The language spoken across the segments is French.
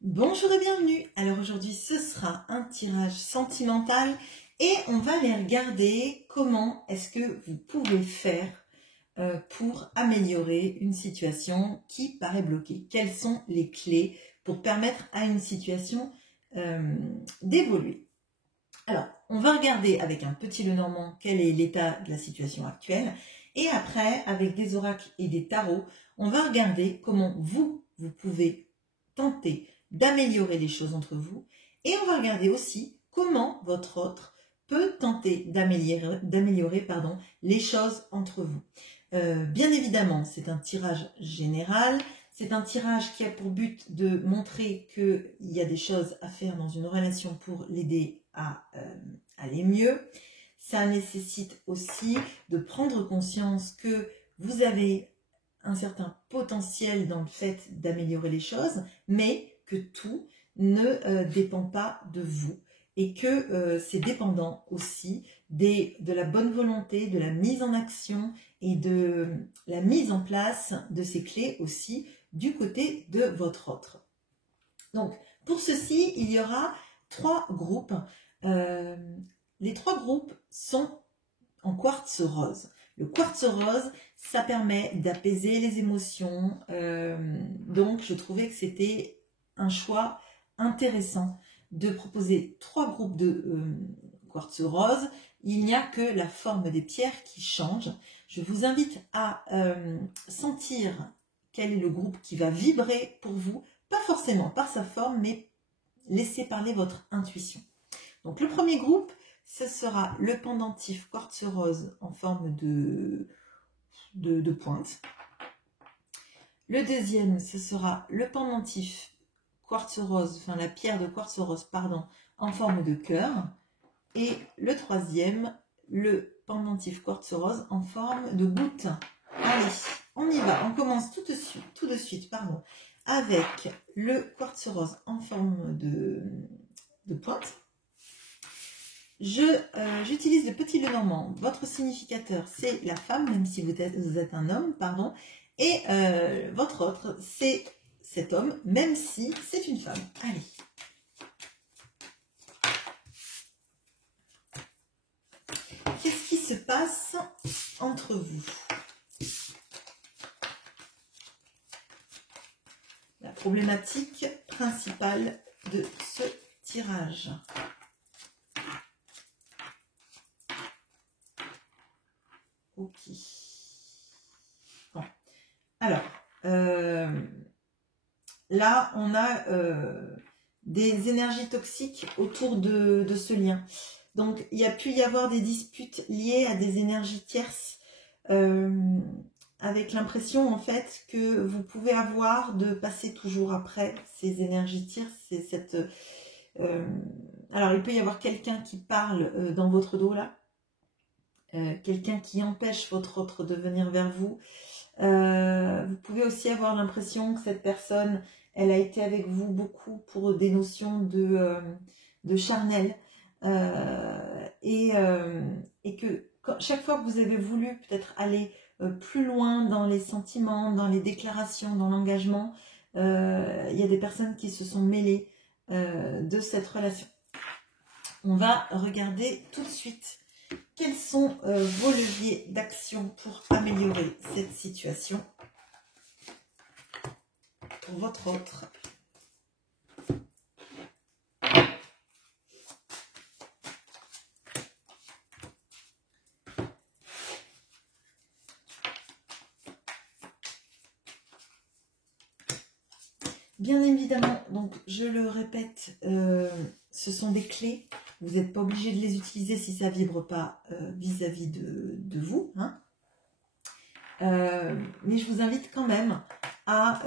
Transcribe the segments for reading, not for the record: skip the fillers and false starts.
Bonjour et bienvenue. Alors aujourd'hui ce sera un tirage sentimental et on va aller regarder comment est-ce que vous pouvez faire pour améliorer une situation qui paraît bloquée. Quelles sont les clés pour permettre à une situation d'évoluer. Alors on va regarder avec un petit Lenormand quel est l'état de la situation actuelle et après avec des oracles et des tarots on va regarder comment vous pouvez tenter d'améliorer les choses entre vous et on va regarder aussi comment votre autre peut tenter d'améliorer les choses entre vous. Bien évidemment, c'est un tirage général, c'est un tirage qui a pour but de montrer qu'il y a des choses à faire dans une relation pour l'aider à aller mieux. Ça nécessite aussi de prendre conscience que vous avez un certain potentiel dans le fait d'améliorer les choses, mais que tout ne dépend pas de vous et que c'est dépendant aussi de la bonne volonté, de la mise en action et de la mise en place de ces clés aussi du côté de votre autre. Donc, pour ceci, il y aura 3 groupes. Les 3 groupes sont en quartz rose. Le quartz rose, ça permet d'apaiser les émotions. Donc, je trouvais que c'était un choix intéressant de proposer 3 groupes de quartz rose. Il n'y a que la forme des pierres qui change. Je vous invite à sentir quel est le groupe qui va vibrer pour vous, pas forcément par sa forme, mais laissez parler votre intuition. Donc, le premier groupe, ce sera le pendentif quartz rose en forme de pointe. Le deuxième, ce sera le pendentif quartz rose, enfin la pierre de quartz rose, pardon, en forme de cœur. Et le troisième, le pendentif quartz rose en forme de goutte. Allez, on y va. On commence tout de suite, avec le quartz rose en forme de pointe. J'utilise le petit Lenormand. Votre significateur, c'est la femme, même si vous êtes un homme, pardon. Et votre autre, c'est cet homme, même si c'est une femme. Allez. Qu'est-ce qui se passe entre vous? La problématique principale de ce tirage. Ok. Bon. Alors, là, on a des énergies toxiques autour de ce lien. Donc, il y a pu y avoir des disputes liées à des énergies tierces, avec l'impression, en fait, que vous pouvez avoir de passer toujours après ces énergies tierces. Alors, il peut y avoir quelqu'un qui parle dans votre dos, là. Quelqu'un qui empêche votre autre de venir vers vous. Vous pouvez aussi avoir l'impression que cette personne, elle a été avec vous beaucoup pour des notions de charnel. Et que chaque fois que vous avez voulu peut-être aller plus loin dans les sentiments, dans les déclarations, dans l'engagement, il y a des personnes qui se sont mêlées de cette relation. On va regarder tout de suite quels sont vos leviers d'action pour améliorer cette situation pour votre autre. Bien évidemment, donc je le répète, ce sont des clés. Vous n'êtes pas obligé de les utiliser si ça ne vibre pas vis-à-vis de vous. Hein. Mais je vous invite quand même à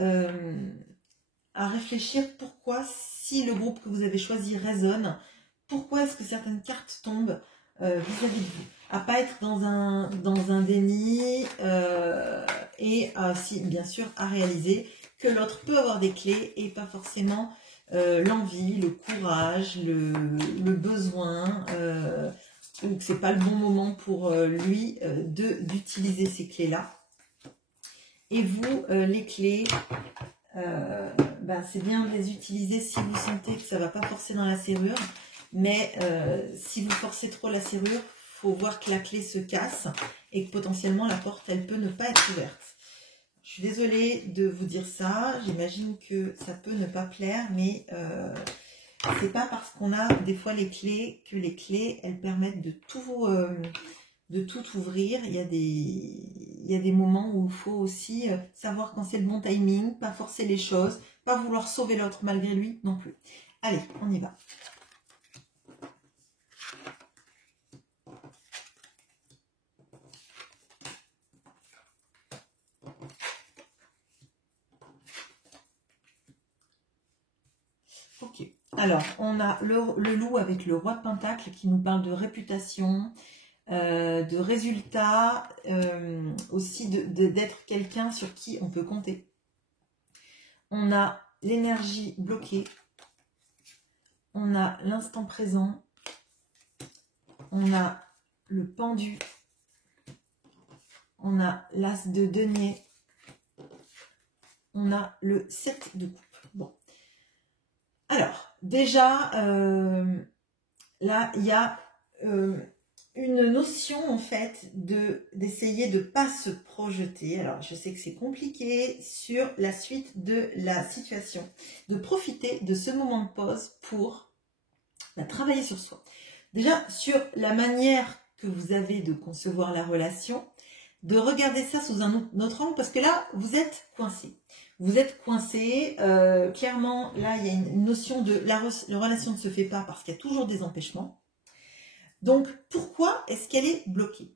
réfléchir pourquoi, si le groupe que vous avez choisi résonne, pourquoi est-ce que certaines cartes tombent vis-à-vis de vous. À ne pas être dans un déni et si, bien sûr, à réaliser que l'autre peut avoir des clés et pas forcément l'envie, le courage, le besoin, ou que ce n'est pas le bon moment pour lui d'utiliser ces clés-là. Et vous, les clés, c'est bien de les utiliser si vous sentez que ça ne va pas forcer dans la serrure. Mais si vous forcez trop la serrure, il faut voir que la clé se casse et que potentiellement la porte, elle peut ne pas être ouverte. Je suis désolée de vous dire ça. J'imagine que ça peut ne pas plaire, mais c'est pas parce qu'on a des fois les clés que les clés, elles permettent de tout ouvrir. Il y a des moments où il faut aussi savoir quand c'est le bon timing, pas forcer les choses, pas vouloir sauver l'autre malgré lui non plus. Allez, on y va. Ok, alors on a le loup avec le roi de Pentacle qui nous parle de réputation, de résultats, aussi d'être quelqu'un sur qui on peut compter. On a l'énergie bloquée, on a l'instant présent, on a le pendu, on a l'as de denier, on a le 7 de coupe. Bon. Alors, déjà, là, il y a une notion, en fait, d'essayer de ne pas se projeter. Alors, je sais que c'est compliqué sur la suite de la situation. De profiter de ce moment de pause pour travailler sur soi. Déjà, sur la manière que vous avez de concevoir la relation, de regarder ça sous un autre angle, parce que là, vous êtes coincé. Vous êtes coincé, clairement, là, il y a une notion de la relation ne se fait pas parce qu'il y a toujours des empêchements. Donc, pourquoi est-ce qu'elle est bloquée?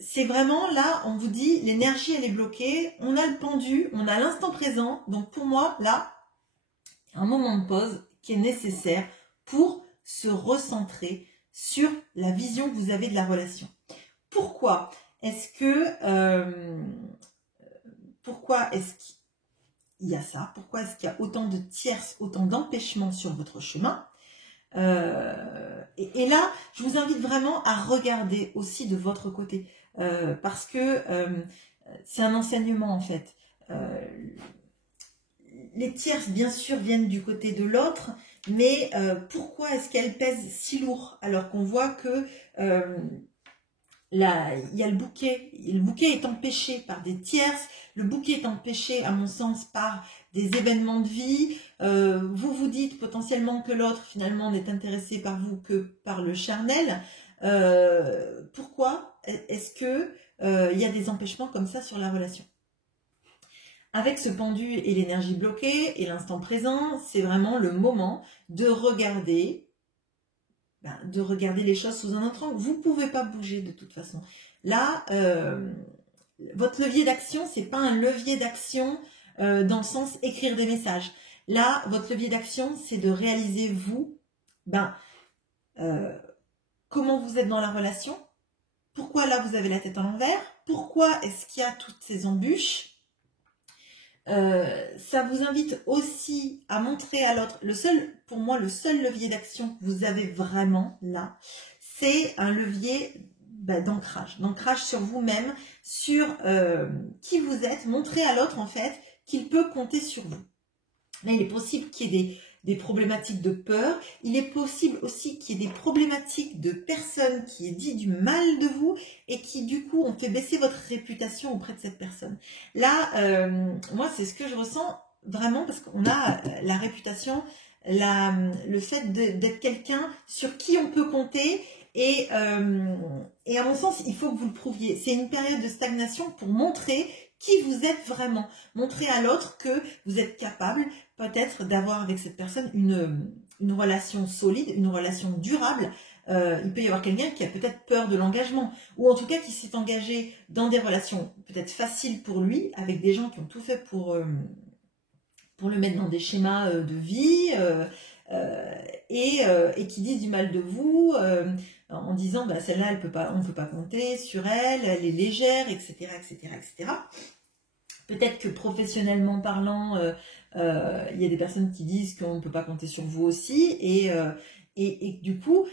C'est vraiment, là, on vous dit, l'énergie, elle est bloquée, on a le pendu, on a l'instant présent. Donc, pour moi, là, un moment de pause qui est nécessaire pour se recentrer sur la vision que vous avez de la relation. Pourquoi est-ce qu'il y a ça? Pourquoi est-ce qu'il y a autant de tierces, autant d'empêchements sur votre chemin? Et là, je vous invite vraiment à regarder aussi de votre côté, parce que c'est un enseignement en fait. Les tierces, bien sûr, viennent du côté de l'autre, mais pourquoi est-ce qu'elles pèsent si lourd alors qu'on voit que là, il y a le bouquet est empêché par des tierces, le bouquet est empêché, à mon sens, par des événements de vie. Vous vous dites potentiellement que l'autre, finalement, n'est intéressé par vous que par le charnel. Pourquoi est-ce que il y a des empêchements comme ça sur la relation? Avec ce pendu et l'énergie bloquée et l'instant présent, c'est vraiment le moment de regarder les choses sous un autre angle. Vous ne pouvez pas bouger de toute façon. Là, votre levier d'action, c'est pas un levier d'action dans le sens écrire des messages. Là, votre levier d'action, c'est de réaliser vous, comment vous êtes dans la relation, pourquoi là vous avez la tête à l'envers, pourquoi est-ce qu'il y a toutes ces embûches. Ça vous invite aussi à montrer à l'autre, pour moi, le seul levier d'action que vous avez vraiment là, c'est un levier d'ancrage sur vous-même, sur qui vous êtes, montrer à l'autre en fait qu'il peut compter sur vous. Là, il est possible qu'il y ait des problématiques de peur, il est possible aussi qu'il y ait des problématiques de personnes qui aient dit du mal de vous et qui du coup ont fait baisser votre réputation auprès de cette personne. Là, moi c'est ce que je ressens vraiment parce qu'on a la réputation, le fait d'être quelqu'un sur qui on peut compter et à mon sens il faut que vous le prouviez. C'est une période de stagnation pour montrer qui vous êtes vraiment, montrer à l'autre que vous êtes capable peut-être d'avoir avec cette personne une relation solide, une relation durable. Il peut y avoir quelqu'un qui a peut-être peur de l'engagement, ou en tout cas qui s'est engagé dans des relations peut-être faciles pour lui, avec des gens qui ont tout fait pour le mettre dans des schémas de vie, et qui disent du mal de vous, en disant celle-là, on ne peut pas compter sur elle, elle est légère, etc. etc., etc. Peut-être que professionnellement parlant, il y a des personnes qui disent qu'on ne peut pas compter sur vous aussi, et du coup,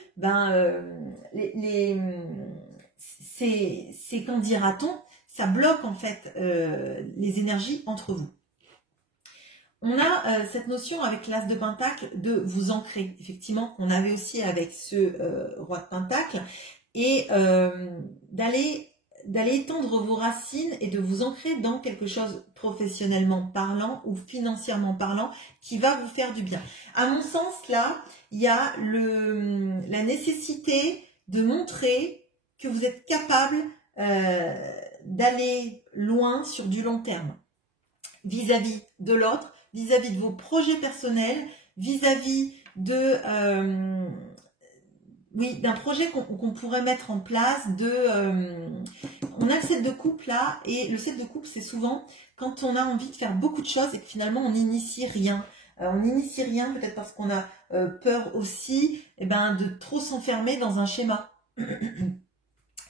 c'est qu'en dira-t-on, ça bloque en fait les énergies entre vous. On a cette notion avec l'As de Pentacle de vous ancrer, effectivement, on avait aussi avec ce Roi de Pentacle, et d'aller étendre vos racines et de vous ancrer dans quelque chose professionnellement parlant ou financièrement parlant qui va vous faire du bien. À mon sens, là, il y a la nécessité de montrer que vous êtes capable d'aller loin sur du long terme, vis-à-vis de l'autre, vis-à-vis de vos projets personnels, vis-à-vis de oui, d'un projet qu'on pourrait mettre en place. On a le 7 de coupe là, et le 7 de coupe, c'est souvent quand on a envie de faire beaucoup de choses et que finalement on n'initie rien. On n'initie rien, peut-être parce qu'on a peur aussi de trop s'enfermer dans un schéma.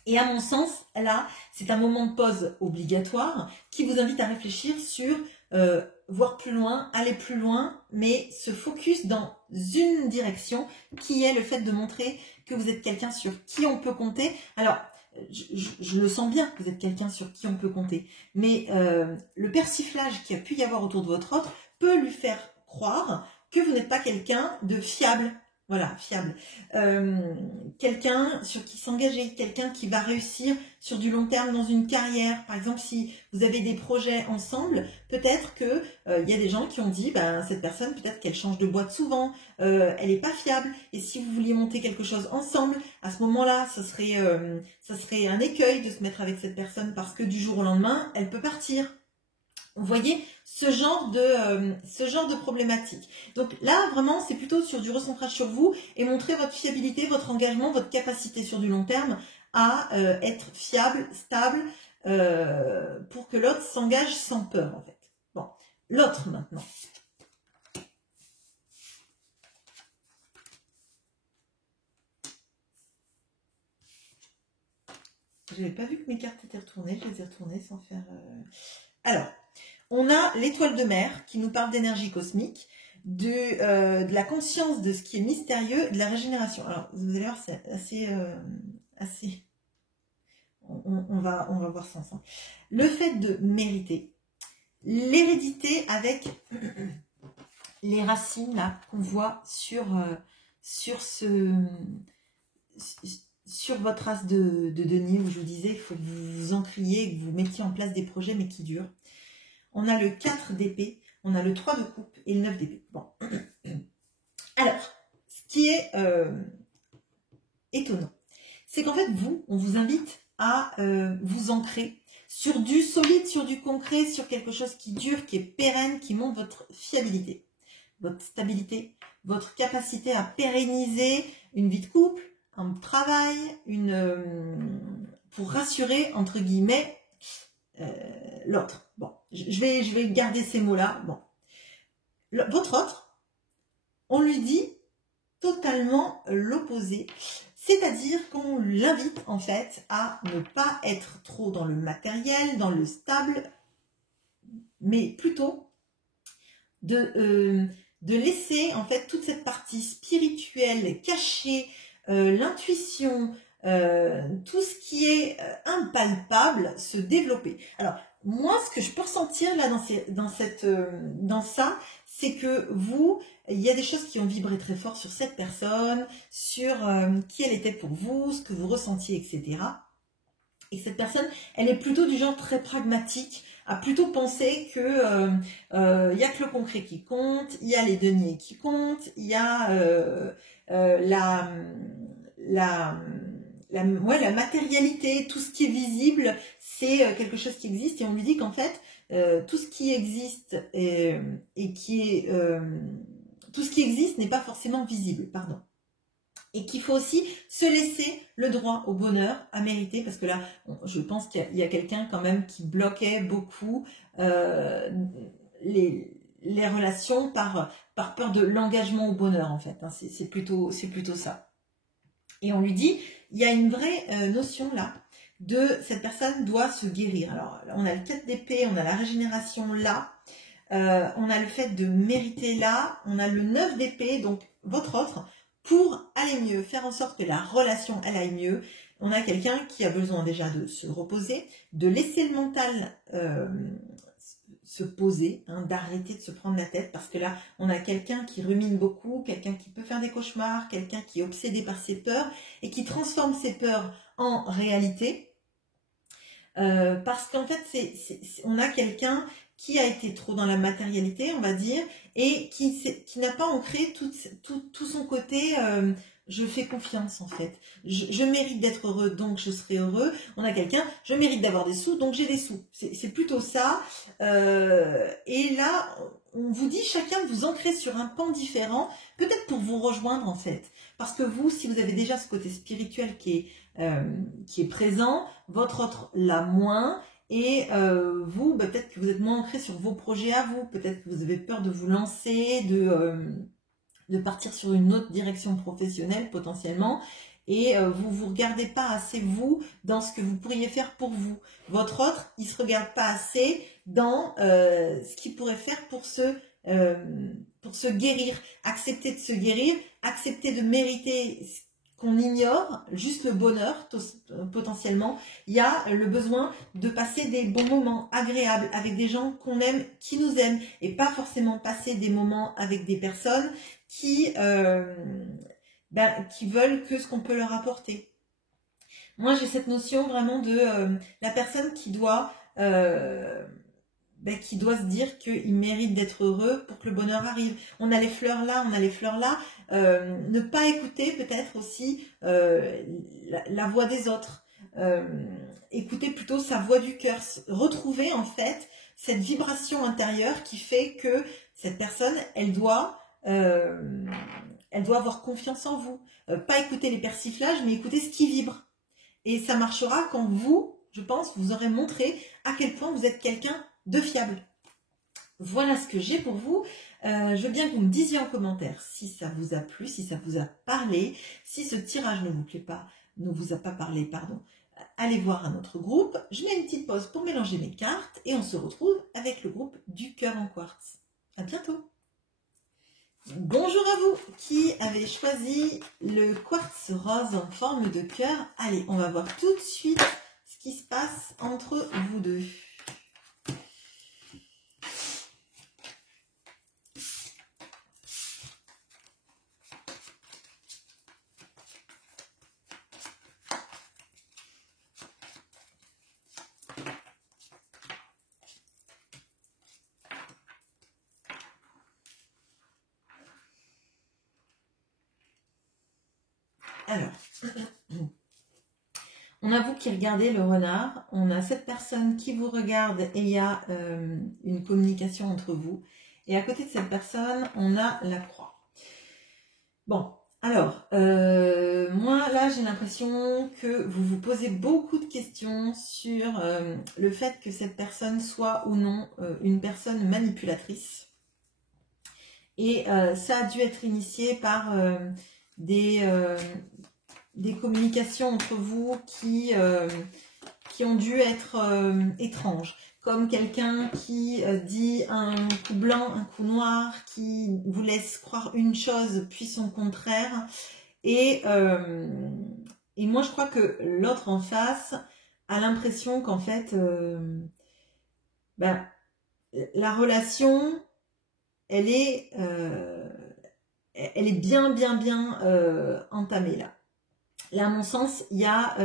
Et à mon sens, là, c'est un moment de pause obligatoire qui vous invite à réfléchir sur voir plus loin, aller plus loin, mais se focus dans une direction qui est le fait de montrer que vous êtes quelqu'un sur qui on peut compter. Alors, je le sens bien que vous êtes quelqu'un sur qui on peut compter, mais le persiflage qu'il y a pu y avoir autour de votre autre peut lui faire croire que vous n'êtes pas quelqu'un de fiable. Voilà, fiable. Quelqu'un sur qui s'engager, quelqu'un qui va réussir sur du long terme dans une carrière. Par exemple, si vous avez des projets ensemble, peut-être que y a des gens qui ont dit, cette personne, peut-être qu'elle change de boîte souvent, elle n'est pas fiable. Et si vous vouliez monter quelque chose ensemble, à ce moment-là, ça serait un écueil de se mettre avec cette personne parce que du jour au lendemain, elle peut partir. Vous voyez ce genre de problématique. Donc là, vraiment, c'est plutôt sur du recentrage sur vous et montrer votre fiabilité, votre engagement, votre capacité sur du long terme à être fiable, stable, pour que l'autre s'engage sans peur, en fait. Bon, l'autre maintenant. Je n'avais pas vu que mes cartes étaient retournées, je les ai retournées sans faire... Alors, on a l'étoile de mer qui nous parle d'énergie cosmique, de la conscience de ce qui est mystérieux, de la régénération. Alors, vous allez voir, c'est assez... On va voir ça ensemble. Le fait de mériter, l'hérédité avec les racines là qu'on voit sur votre as de denier, où je vous disais, il faut que vous vous encriez, que vous mettiez en place des projets, mais qui durent. On a le 4 d'épée, on a le 3 de coupe et le 9 d'épée. Bon. Alors, ce qui est étonnant, c'est qu'en fait, on vous invite à vous ancrer sur du solide, sur du concret, sur quelque chose qui dure, qui est pérenne, qui montre votre fiabilité, votre stabilité, votre capacité à pérenniser une vie de couple, un travail, pour rassurer, entre guillemets, l'autre. Bon, je vais garder ces mots-là. Bon. Votre autre, on lui dit totalement l'opposé. C'est-à-dire qu'on l'invite en fait à ne pas être trop dans le matériel, dans le stable, mais plutôt de laisser en fait toute cette partie spirituelle cachée, l'intuition, tout ce qui est impalpable se développer. Alors moi, ce que je peux ressentir là dans ça, c'est que il y a des choses qui ont vibré très fort sur cette personne, sur qui elle était pour vous, ce que vous ressentiez, etc. Et cette personne, elle est plutôt du genre très pragmatique, à plutôt penser que y a que le concret qui compte, il y a les deniers qui comptent, il y a la matérialité, tout ce qui est visible, c'est quelque chose qui existe, et on lui dit qu'en fait, tout ce qui existe tout ce qui existe n'est pas forcément visible, pardon. Et qu'il faut aussi se laisser le droit au bonheur, à mériter, parce que là, je pense qu'il y a quelqu'un quand même qui bloquait beaucoup les relations par peur de l'engagement au bonheur, en fait. Hein. C'est plutôt ça. Et on lui dit, il y a une vraie notion là, de cette personne doit se guérir. Alors, on a le 4 d'épée, on a la régénération là, on a le fait de mériter là, on a le 9 d'épée, donc votre autre, pour aller mieux, faire en sorte que la relation, elle aille mieux. On a quelqu'un qui a besoin déjà de se reposer, de laisser le mental se poser, hein, d'arrêter de se prendre la tête, parce que là, on a quelqu'un qui rumine beaucoup, quelqu'un qui peut faire des cauchemars, quelqu'un qui est obsédé par ses peurs et qui transforme ses peurs en réalité. Parce qu'en fait, on a quelqu'un qui a été trop dans la matérialité, on va dire, et qui n'a pas ancré tout son côté je fais confiance en fait. Je mérite d'être heureux, donc je serai heureux. On a quelqu'un, je mérite d'avoir des sous, donc j'ai des sous. C'est plutôt ça. Et là, on vous dit chacun de vous ancrer sur un pan différent, peut-être pour vous rejoindre en fait. Parce que vous, si vous avez déjà ce côté spirituel qui est présent, votre autre l'a moins. Et vous, peut-être que vous êtes moins ancré sur vos projets à vous, peut-être que vous avez peur de vous lancer, de partir sur une autre direction professionnelle potentiellement, et vous regardez pas assez vous dans ce que vous pourriez faire pour vous. Votre autre, il se regarde pas assez dans ce qu'il pourrait faire pour se guérir, accepter de se guérir, accepter de mériter qu'on ignore, juste le bonheur potentiellement. Il y a le besoin de passer des bons moments agréables avec des gens qu'on aime, qui nous aiment, et pas forcément passer des moments avec des personnes qui veulent que ce qu'on peut leur apporter. Moi, j'ai cette notion vraiment de la personne qui doit se dire qu'il mérite d'être heureux pour que le bonheur arrive. On a les fleurs là, on a les fleurs là. Ne pas écouter peut-être aussi la voix des autres. Écouter plutôt sa voix du cœur. Retrouver en fait cette vibration intérieure qui fait que cette personne, elle doit avoir confiance en vous. Pas écouter les persiflages, mais écouter ce qui vibre. Et ça marchera quand vous, je pense, vous aurez montré à quel point vous êtes quelqu'un de fiable. Voilà ce que j'ai pour vous. Je veux bien que vous me disiez en commentaire si ça vous a plu, si ça vous a parlé, si ce tirage ne vous a pas parlé, pardon. Allez voir un autre groupe. Je mets une petite pause pour mélanger mes cartes et on se retrouve avec le groupe du cœur en quartz. À bientôt. Bonjour à vous qui avez choisi le quartz rose en forme de cœur. Allez, on va voir tout de suite ce qui se passe entre vous deux. Alors, on a vous qui regardez le renard, on a cette personne qui vous regarde et il y a une communication entre vous. Et à côté de cette personne, on a la croix. Bon, alors, moi là j'ai l'impression que vous vous posez beaucoup de questions sur le fait que cette personne soit ou non une personne manipulatrice. Et ça a dû être initié par des communications entre vous qui ont dû être étranges. Comme quelqu'un qui dit un coup blanc, un coup noir, qui vous laisse croire une chose puis son contraire. Et moi je crois que l'autre en face a l'impression qu'en fait la relation elle est bien entamée là. Là, à mon sens, il y a...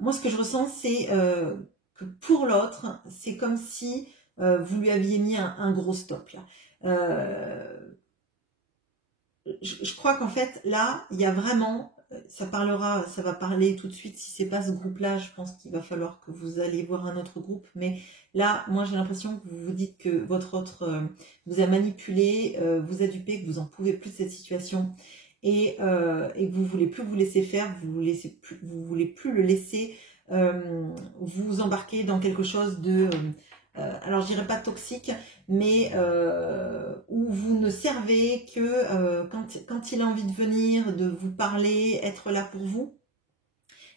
moi, ce que je ressens, c'est que pour l'autre, c'est comme si vous lui aviez mis un gros stop. Là. Je crois qu'en fait, là, il y a vraiment... ça va parler tout de suite. Si c'est pas ce groupe-là, je pense qu'il va falloir que vous allez voir un autre groupe. Mais là, moi, j'ai l'impression que vous vous dites que votre autre vous a manipulé, vous a dupé, que vous en pouvez plus de cette situation. Et que vous voulez plus vous laisser faire, vous voulez plus le laisser vous embarquer dans quelque chose de alors je dirais pas toxique, mais où vous ne servez que quand il a envie de venir, de vous parler, être là pour vous,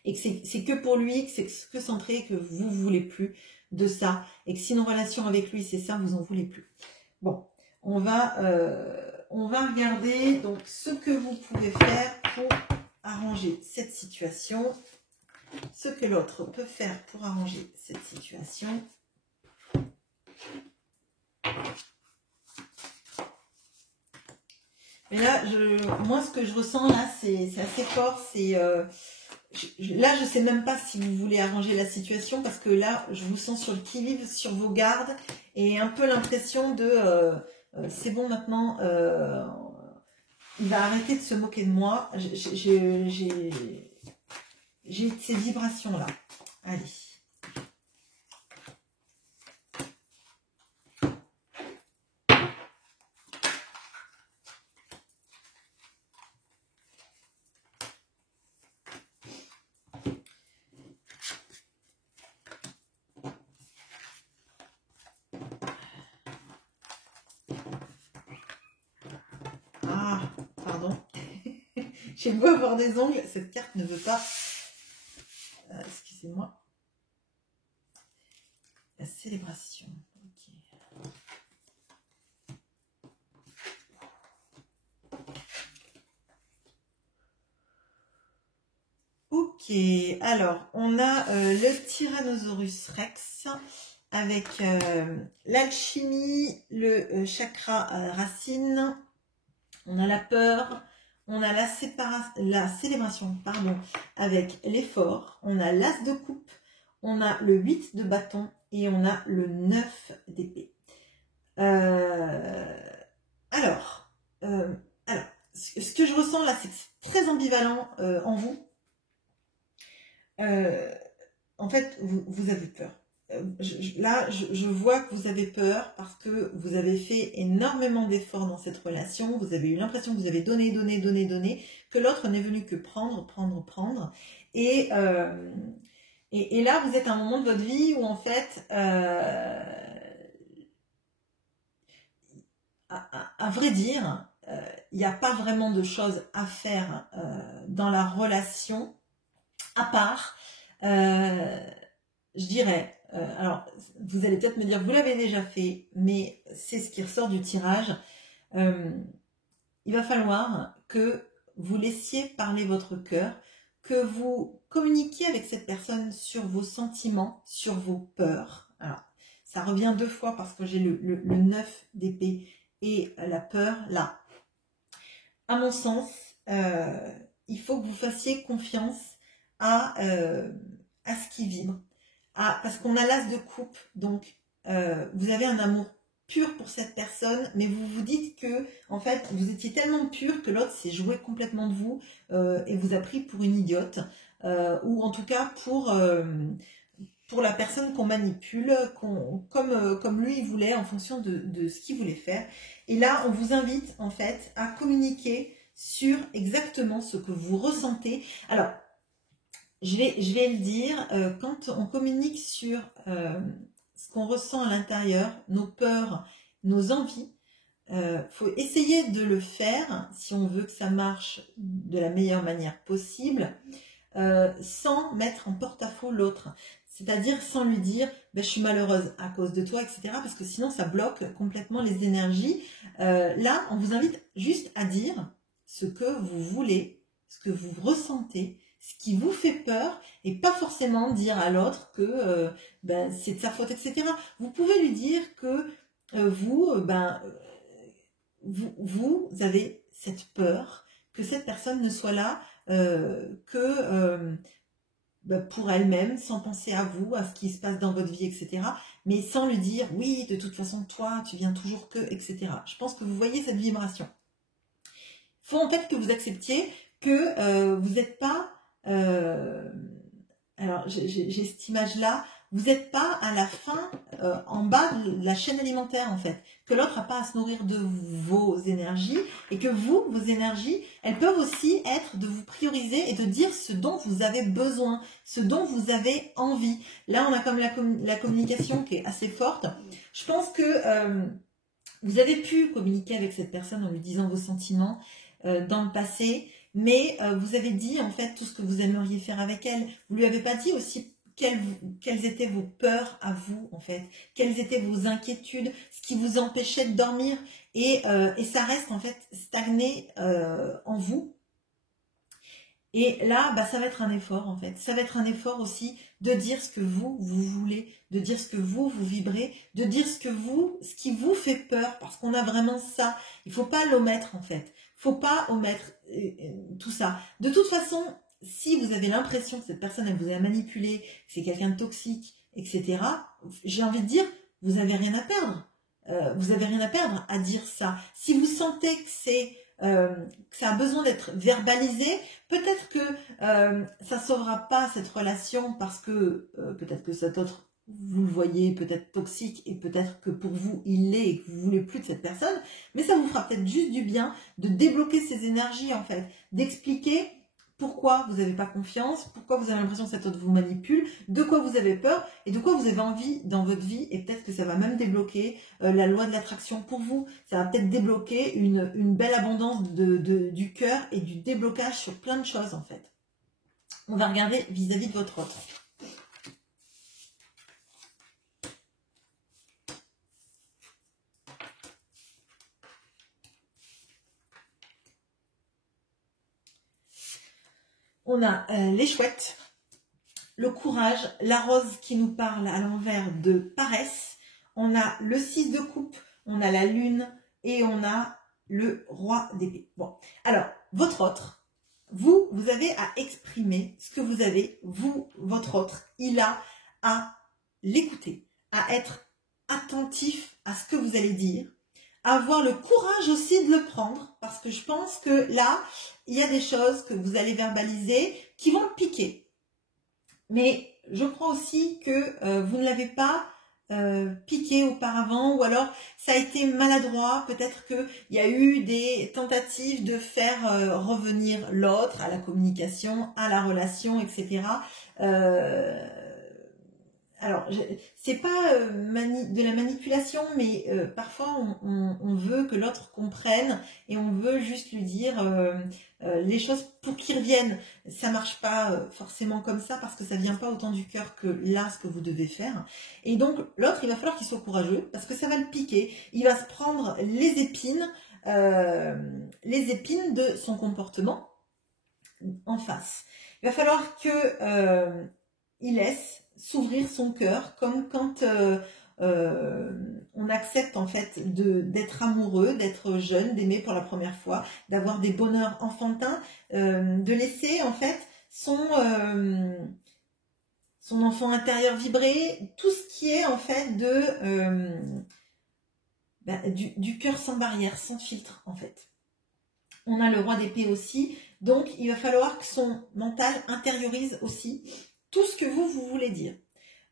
et que c'est que pour lui, que c'est que centré, que vous voulez plus de ça, et que si une relation avec lui c'est ça, vous en voulez plus. Bon, on va regarder donc ce que vous pouvez faire pour arranger cette situation. ce que l'autre peut faire pour arranger cette situation. Mais là, moi, ce que je ressens là, c'est assez fort. C'est là, je sais même pas si vous voulez arranger la situation parce que là, je vous sens sur le qui-vive, sur vos gardes et un peu l'impression de c'est bon maintenant, il va arrêter de se moquer de moi. J'ai ces vibrations là. Allez. Ah, pardon. J'ai beau avoir des ongles, cette carte ne veut pas. Excusez-moi. La célébration. Ok, alors on a le Tyrannosaurus Rex avec l'alchimie, le chakra racine, on a la peur, on a la célébration pardon, avec l'effort, on a l'as de coupe, on a le 8 de bâton et on a le 9 d'épée. Alors, ce que je ressens là, c'est que c'est très ambivalent en vous. En fait, vous avez peur. Je vois que vous avez peur parce que vous avez fait énormément d'efforts dans cette relation. Vous avez eu l'impression que vous avez donné, que l'autre n'est venu que prendre. Et là, vous êtes à un moment de votre vie où en fait, à vrai dire, il n'y a pas vraiment de choses à faire dans la relation, à part, je dirais, alors vous allez peut-être me dire, vous l'avez déjà fait, mais c'est ce qui ressort du tirage, il va falloir que vous laissiez parler votre cœur, que vous communiquiez avec cette personne sur vos sentiments, sur vos peurs. Alors, ça revient 2 fois parce que j'ai le 9 d'épée et la peur là. À mon sens, il faut que vous fassiez confiance à ce qui vibre. Parce qu'on a l'as de coupe, donc vous avez un amour pur pour cette personne, mais vous vous dites que en fait vous étiez tellement pur que l'autre s'est joué complètement de vous et vous a pris pour une idiote, ou en tout cas pour la personne qu'on manipule, comme lui il voulait en fonction de ce qu'il voulait faire. Et là on vous invite en fait à communiquer sur exactement ce que vous ressentez. Alors je vais le dire, quand on communique sur ce qu'on ressent à l'intérieur, nos peurs, nos envies, faut essayer de le faire, si on veut que ça marche de la meilleure manière possible, sans mettre en porte-à-faux l'autre. C'est-à-dire sans lui dire ben, « je suis malheureuse à cause de toi », etc. Parce que sinon, ça bloque complètement les énergies. Là, on vous invite juste à dire ce que vous voulez, ce que vous ressentez, ce qui vous fait peur, et pas forcément dire à l'autre que ben, c'est de sa faute, etc. Vous pouvez lui dire que vous avez cette peur que cette personne ne soit là pour elle-même, sans penser à vous, à ce qui se passe dans votre vie, etc. Mais sans lui dire, oui, de toute façon, toi, tu viens toujours que, etc. Je pense que vous voyez cette vibration. Il faut en fait que vous acceptiez que vous n'êtes pas... alors, j'ai cette image-là. Vous n'êtes pas à la fin, en bas de la chaîne alimentaire, en fait. Que l'autre n'a pas à se nourrir de vos énergies. Et que vous, vos énergies, elles peuvent aussi être de vous prioriser et de dire ce dont vous avez besoin, ce dont vous avez envie. Là, on a comme la communication qui est assez forte. Je pense que vous avez pu communiquer avec cette personne en lui disant vos sentiments dans le passé. Mais vous avez dit, en fait, tout ce que vous aimeriez faire avec elle. Vous lui avez pas dit aussi quelles étaient vos peurs à vous, en fait, quelles étaient vos inquiétudes, ce qui vous empêchait de dormir, et ça reste en fait stagné en vous. Et là, bah, ça va être un effort en fait. Ça va être un effort aussi de dire ce que vous voulez, de dire ce que vous vibrez, de dire ce qui vous fait peur, parce qu'on a vraiment ça. Il faut pas l'omettre en fait. Faut pas omettre tout ça. De toute façon, si vous avez l'impression que cette personne elle vous a manipulé, que c'est quelqu'un de toxique, etc., j'ai envie de dire, vous avez rien à perdre. Vous avez rien à perdre à dire ça. Si vous sentez que ça a besoin d'être verbalisé, peut-être que ça ne sauvera pas cette relation parce que peut-être que cet autre, vous le voyez peut-être toxique et peut-être que pour vous, il l'est et que vous ne voulez plus de cette personne, mais ça vous fera peut-être juste du bien de débloquer ces énergies en fait, d'expliquer pourquoi vous n'avez pas confiance, pourquoi vous avez l'impression que cet autre vous manipule, de quoi vous avez peur et de quoi vous avez envie dans votre vie. Et peut-être que ça va même débloquer la loi de l'attraction pour vous. Ça va peut-être débloquer une belle abondance du cœur et du déblocage sur plein de choses en fait. On va regarder vis-à-vis de votre autre. On a les chouettes, le courage, la rose qui nous parle à l'envers de paresse, on a le 6 de coupe, on a la lune et on a le roi d'épée. Bon, alors, votre autre, vous avez à exprimer ce que vous avez, votre autre, il a à l'écouter, à être attentif à ce que vous allez dire, à avoir le courage aussi de le prendre, parce que je pense que là, il y a des choses que vous allez verbaliser qui vont le piquer. Mais je crois aussi que vous ne l'avez pas piqué auparavant, ou alors ça a été maladroit. Peut-être qu'il y a eu des tentatives de faire revenir l'autre à la communication, à la relation, etc. Alors, c'est pas de la manipulation, mais parfois on veut que l'autre comprenne et on veut juste lui dire les choses pour qu'il revienne. Ça marche pas forcément comme ça parce que ça vient pas autant du cœur que là ce que vous devez faire. Et donc l'autre, il va falloir qu'il soit courageux parce que ça va le piquer. Il va se prendre les épines de son comportement en face. Il va falloir que il laisse s'ouvrir son cœur, comme quand on accepte en fait d'être amoureux, d'être jeune, d'aimer pour la première fois, d'avoir des bonheurs enfantins, de laisser en fait son enfant intérieur vibrer, tout ce qui est en fait du cœur sans barrière, sans filtre en fait. On a le roi d'épée aussi, donc il va falloir que son mental intériorise aussi tout ce que vous voulez dire.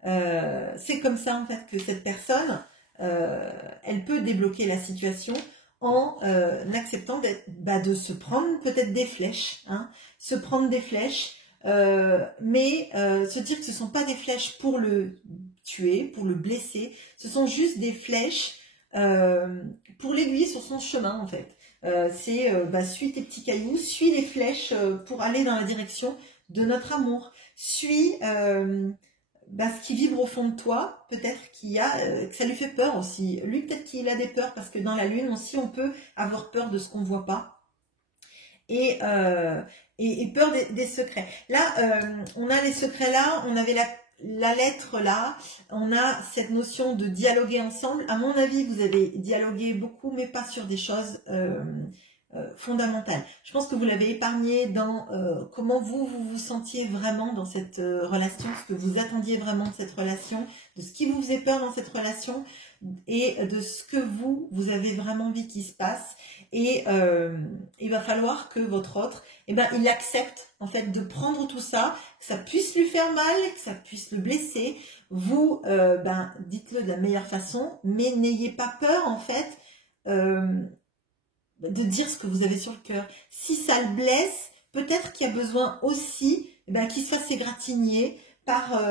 C'est comme ça en fait que cette personne, elle peut débloquer la situation en acceptant de se prendre peut-être des flèches, hein, se prendre des flèches, mais se dire que ce ne sont pas des flèches pour le tuer, pour le blesser, ce sont juste des flèches pour l'aiguiller sur son chemin en fait. Suis tes petits cailloux, suis les flèches pour aller dans la direction de notre amour. Suis ce qui vibre au fond de toi, peut-être que ça lui fait peur aussi. Lui, peut-être qu'il a des peurs, parce que dans la lune aussi, on peut avoir peur de ce qu'on ne voit pas. Et peur des secrets. Là, on a les secrets là, on avait la lettre là, on a cette notion de dialoguer ensemble. À mon avis, vous avez dialogué beaucoup, mais pas sur des choses fondamentales. Je pense que vous l'avez épargné dans comment vous sentiez vraiment dans cette relation, ce que vous attendiez vraiment de cette relation, de ce qui vous faisait peur dans cette relation et de ce que vous avez vraiment envie qu'il se passe. Et il va falloir que votre autre, il accepte en fait de prendre tout ça, que ça puisse lui faire mal, que ça puisse le blesser. Vous, dites-le de la meilleure façon, mais n'ayez pas peur en fait de dire ce que vous avez sur le cœur. Si ça le blesse, peut-être qu'il y a besoin aussi qu'il se fasse égratigner par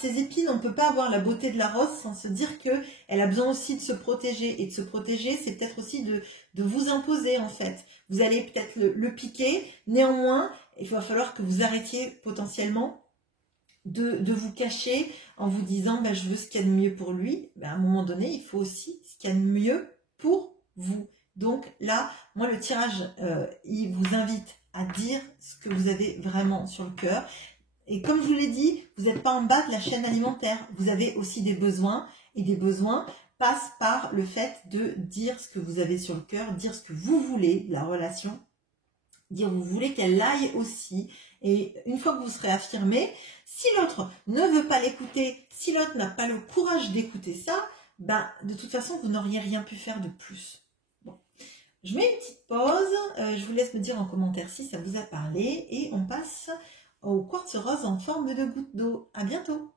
ses épines. On ne peut pas avoir la beauté de la rose sans se dire qu'elle a besoin aussi de se protéger. Et de se protéger, c'est peut-être aussi de vous imposer en fait. Vous allez peut-être le piquer. Néanmoins, il va falloir que vous arrêtiez potentiellement de vous cacher en vous disant je veux ce qu'il y a de mieux pour lui. À un moment donné, il faut aussi ce qu'il y a de mieux pour vous. Donc là, moi le tirage, il vous invite à dire ce que vous avez vraiment sur le cœur. Et comme je vous l'ai dit, vous n'êtes pas en bas de la chaîne alimentaire. Vous avez aussi des besoins, et des besoins passent par le fait de dire ce que vous avez sur le cœur, dire ce que vous voulez de la relation, dire vous voulez qu'elle aille aussi. Et une fois que vous serez affirmé, si l'autre ne veut pas l'écouter, si l'autre n'a pas le courage d'écouter ça, ben, de toute façon, vous n'auriez rien pu faire de plus. Bon. Je mets une petite pause, je vous laisse me dire en commentaire si ça vous a parlé, et on passe au quartz rose en forme de goutte d'eau. À bientôt.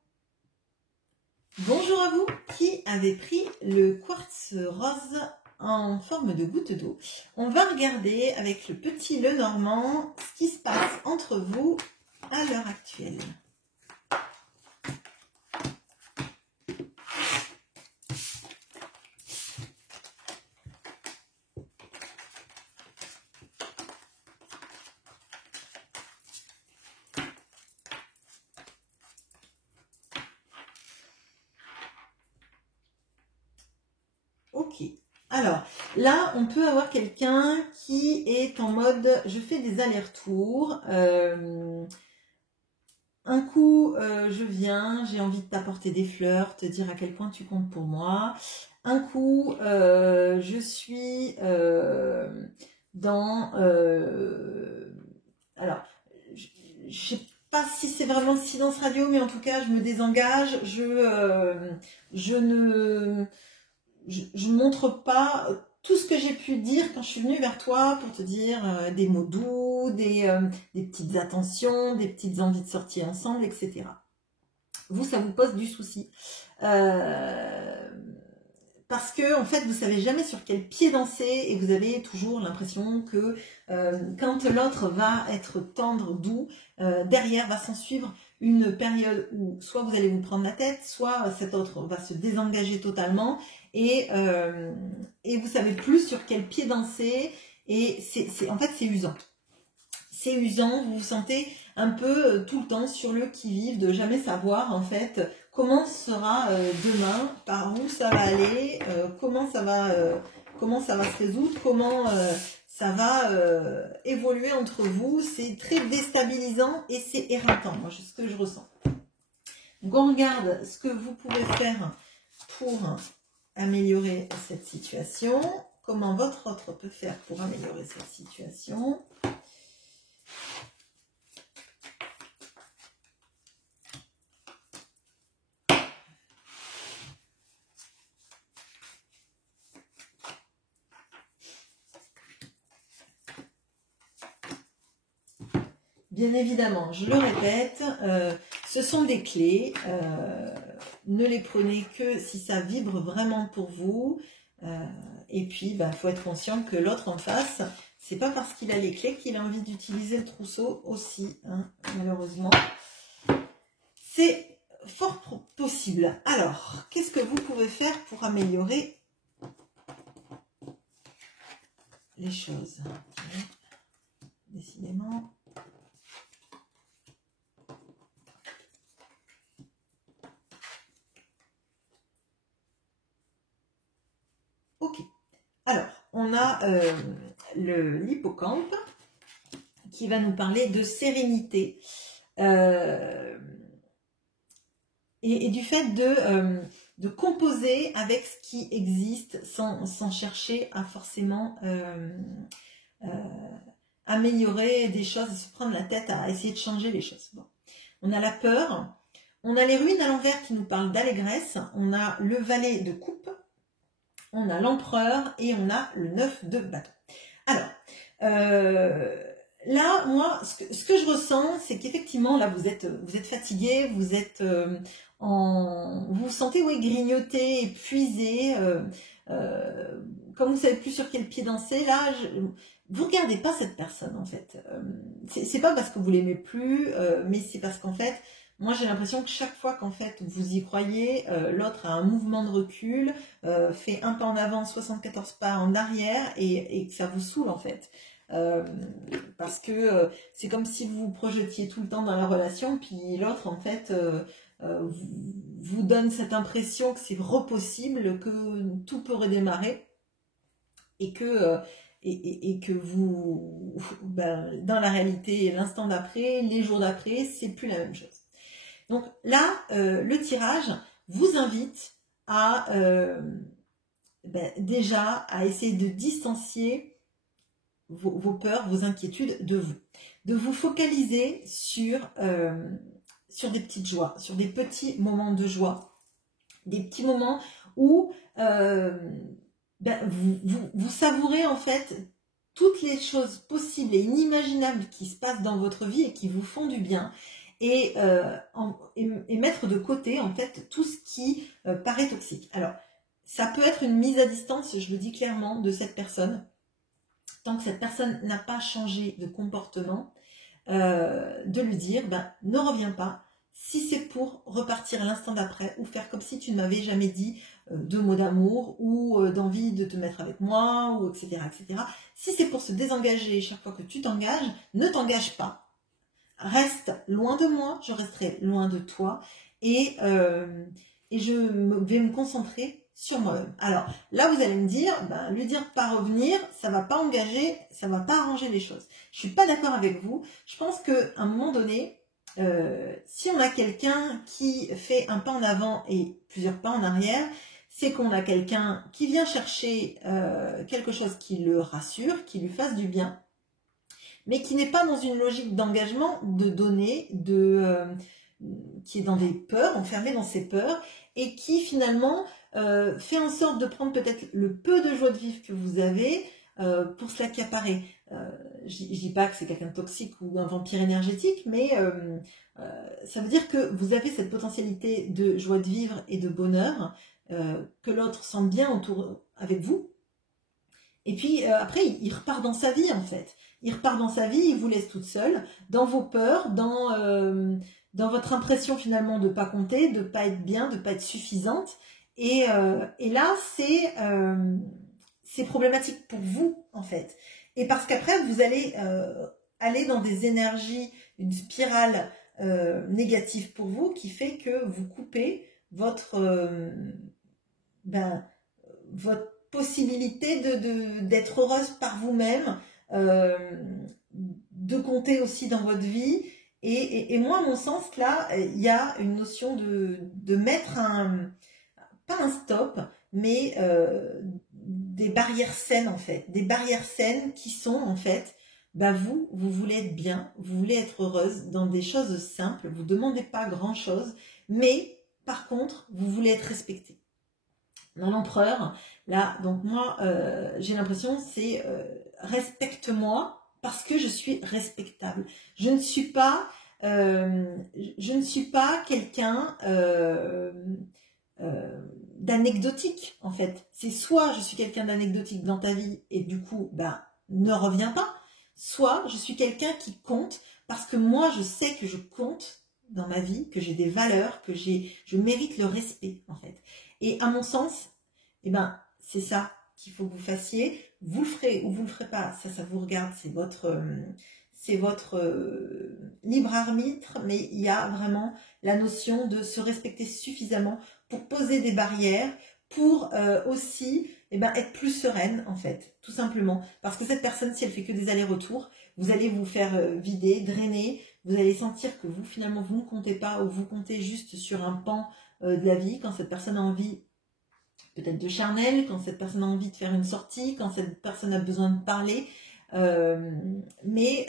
Bonjour à vous qui avez pris le quartz rose en forme de goutte d'eau. On va regarder avec le petit Lenormand ce qui se passe entre vous à l'heure actuelle. Ok, alors là on peut avoir quelqu'un qui est en mode je fais des allers-retours, un coup je viens, j'ai envie de t'apporter des fleurs, te dire à quel point tu comptes pour moi, un coup je suis dans alors je sais pas si c'est vraiment le silence radio, mais en tout cas je me désengage, je ne montre pas tout ce que j'ai pu dire quand je suis venue vers toi pour te dire des mots doux, des petites attentions, des petites envies de sortir ensemble, etc. Vous, ça vous pose du souci. Parce que, en fait, vous savez jamais sur quel pied danser et vous avez toujours l'impression que quand l'autre va être tendre, doux, derrière va s'en suivre une période où soit vous allez vous prendre la tête, soit cet autre va se désengager totalement et vous savez plus sur quel pied danser et en fait c'est usant. C'est usant, vous vous sentez un peu tout le temps sur le qui-vive de jamais savoir en fait comment sera demain, par où ça va aller, comment ça va se résoudre, comment ça va évoluer entre vous. C'est très déstabilisant et c'est éreintant, moi, ce que je ressens. Donc on regarde ce que vous pouvez faire pour améliorer cette situation, comment votre autre peut faire pour améliorer cette situation. Bien évidemment, je le répète, ce sont des clés, ne les prenez que si ça vibre vraiment pour vous, et puis il faut être conscient que l'autre en face, c'est pas parce qu'il a les clés qu'il a envie d'utiliser le trousseau aussi, hein, malheureusement. C'est fort possible. Alors, qu'est-ce que vous pouvez faire pour améliorer les choses? Décidément. Ok, alors on a l'hippocampe qui va nous parler de sérénité et du fait de composer avec ce qui existe sans chercher à forcément améliorer des choses, se prendre la tête à essayer de changer les choses. Bon. On a la peur, on a les ruines à l'envers qui nous parlent d'allégresse, on a le valet de coupe, on a l'empereur et on a le 9 de bâton. Alors, là, moi, ce que je ressens, c'est qu'effectivement, là, vous êtes fatigué, vous êtes vous vous sentez grignoté, épuisé, comme vous savez plus sur quel pied danser, là, vous regardez pas cette personne, en fait. C'est pas parce que vous l'aimez plus, mais c'est parce qu'en fait, moi, j'ai l'impression que chaque fois qu'en fait vous y croyez, l'autre a un mouvement de recul, fait un pas en avant, 74 pas en arrière, et que ça vous saoule en fait. Parce que c'est comme si vous vous projetiez tout le temps dans la relation, puis l'autre en fait vous donne cette impression que c'est repossible, que tout peut redémarrer, et que et que vous, ben, dans la réalité, l'instant d'après, les jours d'après, c'est plus la même chose. Donc là, le tirage vous invite à déjà à essayer de distancier vos peurs, vos inquiétudes de vous focaliser sur des petites joies, sur des petits moments de joie, des petits moments où vous savourez en fait toutes les choses possibles et inimaginables qui se passent dans votre vie et qui vous font du bien, et mettre de côté en fait tout ce qui paraît toxique. Alors ça peut être une mise à distance, je le dis clairement, de cette personne. Tant que cette personne n'a pas changé de comportement, de lui dire, ne reviens pas, si c'est pour repartir l'instant d'après, ou faire comme si tu ne m'avais jamais dit 2 mots d'amour, ou d'envie de te mettre avec moi, ou etc., etc. Si c'est pour se désengager chaque fois que tu t'engages, ne t'engage pas. Reste loin de moi, je resterai loin de toi, et je vais me concentrer sur moi-même. Alors là, vous allez me dire, lui dire de pas revenir, ça va pas engager, ça va pas arranger les choses. Je suis pas d'accord avec vous. Je pense qu'à un moment donné, si on a quelqu'un qui fait un pas en avant et plusieurs pas en arrière, c'est qu'on a quelqu'un qui vient chercher quelque chose qui le rassure, qui lui fasse du bien, mais qui n'est pas dans une logique d'engagement, de donner, qui est dans des peurs, enfermé dans ses peurs, et qui finalement fait en sorte de prendre peut-être le peu de joie de vivre que vous avez pour se l'accaparer. Je dis pas que c'est quelqu'un de toxique ou un vampire énergétique, mais ça veut dire que vous avez cette potentialité de joie de vivre et de bonheur, que l'autre sent bien autour avec vous. Et puis après, il repart dans sa vie en fait. Il repart dans sa vie, il vous laisse toute seule, dans vos peurs, dans votre impression finalement de ne pas compter, de ne pas être bien, de ne pas être suffisante. Et là, c'est problématique pour vous en fait. Et parce qu'après, vous allez aller dans des énergies, une spirale négative pour vous, qui fait que vous coupez votre possibilité d'être heureuse par vous-même, de compter aussi dans votre vie. Et moi, à mon sens, là, il y a une notion de mettre pas un stop, mais des barrières saines, en fait. Des barrières saines qui sont, en fait, vous voulez être bien, vous voulez être heureuse dans des choses simples, vous ne demandez pas grand-chose, mais par contre, vous voulez être respectée. Dans l'empereur, là, donc moi, j'ai l'impression, c'est respecte-moi parce que je suis respectable. Je ne suis pas quelqu'un d'anecdotique, en fait. C'est soit je suis quelqu'un d'anecdotique dans ta vie et du coup, ne reviens pas, soit je suis quelqu'un qui compte parce que moi, je sais que je compte dans ma vie, que j'ai des valeurs, que je mérite le respect, en fait. Et à mon sens, c'est ça qu'il faut que vous fassiez. Vous le ferez ou vous le ferez pas, ça vous regarde, c'est votre libre arbitre, mais il y a vraiment la notion de se respecter suffisamment pour poser des barrières, pour aussi être plus sereine en fait, tout simplement. Parce que cette personne, si elle fait que des allers-retours, vous allez vous faire vider, drainer, vous allez sentir que vous finalement vous ne comptez pas ou vous comptez juste sur un pan de la vie. Quand cette personne a envie peut-être de charnel, quand cette personne a envie de faire une sortie, quand cette personne a besoin de parler, mais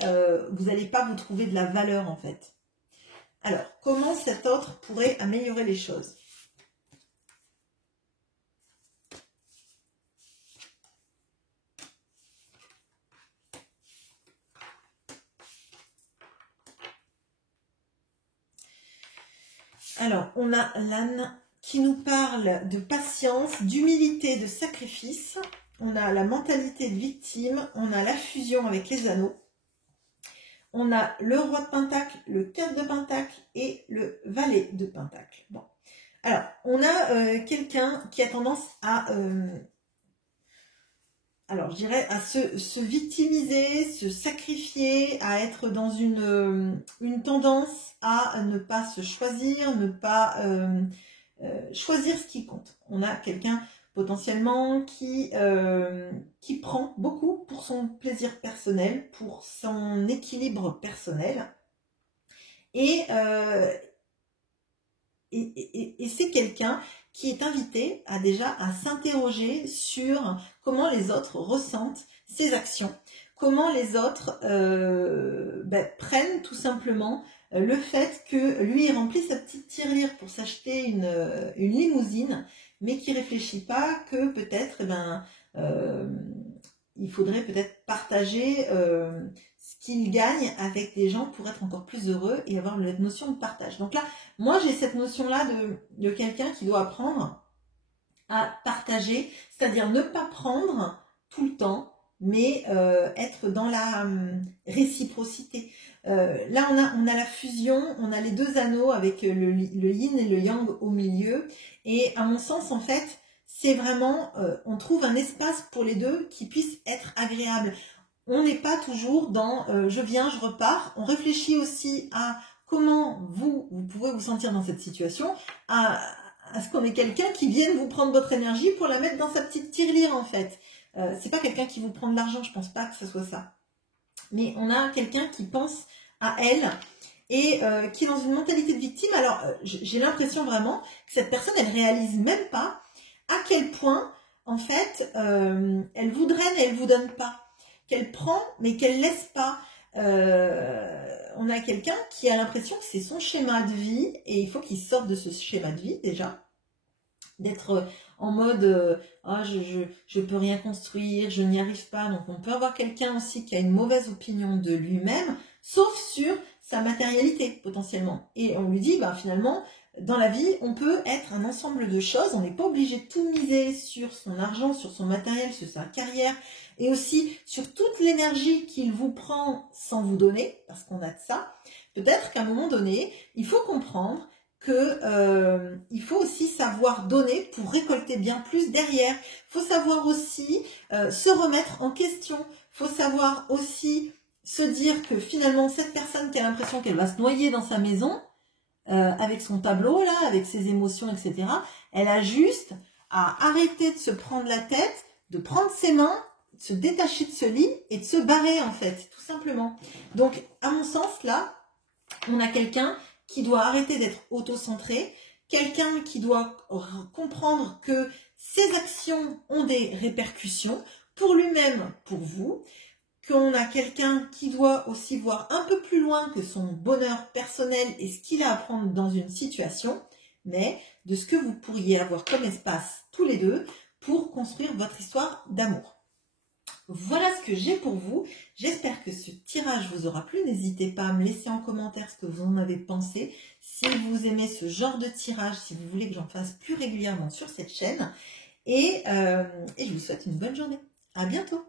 vous n'allez pas vous trouver de la valeur en fait. Alors, comment cet autre pourrait améliorer les choses ? Alors, on a l'âne qui nous parle de patience, d'humilité, de sacrifice. On a la mentalité de victime, on a la fusion avec les anneaux. On a le roi de Pentacle, le 4 de Pentacle et le valet de Pentacle. Bon. Alors, on a quelqu'un qui a tendance à... alors, je dirais à se victimiser, se sacrifier, à être dans une tendance à ne pas se choisir, ne pas choisir ce qui compte. On a quelqu'un potentiellement qui prend beaucoup pour son plaisir personnel, pour son équilibre personnel. Et c'est quelqu'un qui est invité à s'interroger sur comment les autres ressentent ses actions, comment les autres prennent tout simplement le fait que lui remplit sa petite tirelire pour s'acheter une limousine, mais qui réfléchit pas que peut-être il faudrait peut-être partager ce qu'il gagne avec des gens pour être encore plus heureux et avoir la notion de partage. Donc là, moi j'ai cette notion-là de quelqu'un qui doit apprendre à partager, c'est-à-dire ne pas prendre tout le temps, mais être dans la réciprocité. Là, on a la fusion, on a les deux anneaux avec le yin et le yang au milieu. Et à mon sens, en fait, c'est vraiment, on trouve un espace pour les deux qui puisse être agréable. On n'est pas toujours dans je viens, je repars. On réfléchit aussi à comment vous pouvez vous sentir dans cette situation, à ce qu'on ait quelqu'un qui vienne vous prendre votre énergie pour la mettre dans sa petite tirelire, en fait. C'est pas quelqu'un qui vous prend de l'argent, je pense pas que ce soit ça. Mais on a quelqu'un qui pense à elle et qui est dans une mentalité de victime. Alors, j'ai l'impression vraiment que cette personne, elle réalise même pas à quel point, en fait, elle vous draine et elle vous donne pas. Qu'elle prend, mais qu'elle laisse pas. On a quelqu'un qui a l'impression que c'est son schéma de vie et il faut qu'il sorte de ce schéma de vie déjà. D'être en mode oh, je peux rien construire, je n'y arrive pas. Donc on peut avoir quelqu'un aussi qui a une mauvaise opinion de lui-même, sauf sur sa matérialité potentiellement. Et on lui dit finalement dans la vie on peut être un ensemble de choses, on n'est pas obligé de tout miser sur son argent, sur son matériel, sur sa carrière et aussi sur toute l'énergie qu'il vous prend sans vous donner, parce qu'on a de ça. Peut-être qu'à un moment donné il faut comprendre que il faut aussi savoir donner pour récolter bien plus derrière. Il faut savoir aussi se remettre en question. Il faut savoir aussi se dire que finalement cette personne qui a l'impression qu'elle va se noyer dans sa maison avec son tableau là, avec ses émotions, etc. Elle a juste à arrêter de se prendre la tête, de prendre ses mains, de se détacher de ce lit et de se barrer en fait, tout simplement. Donc à mon sens là, on a quelqu'un qui doit arrêter d'être auto-centré, quelqu'un qui doit comprendre que ses actions ont des répercussions pour lui-même, pour vous, qu'on a quelqu'un qui doit aussi voir un peu plus loin que son bonheur personnel et ce qu'il a à prendre dans une situation, mais de ce que vous pourriez avoir comme espace tous les deux pour construire votre histoire d'amour. Voilà ce que j'ai pour vous. J'espère que ce tirage vous aura plu. N'hésitez pas à me laisser en commentaire ce que vous en avez pensé. Si vous aimez ce genre de tirage, si vous voulez que j'en fasse plus régulièrement sur cette chaîne. Et je vous souhaite une bonne journée. À bientôt.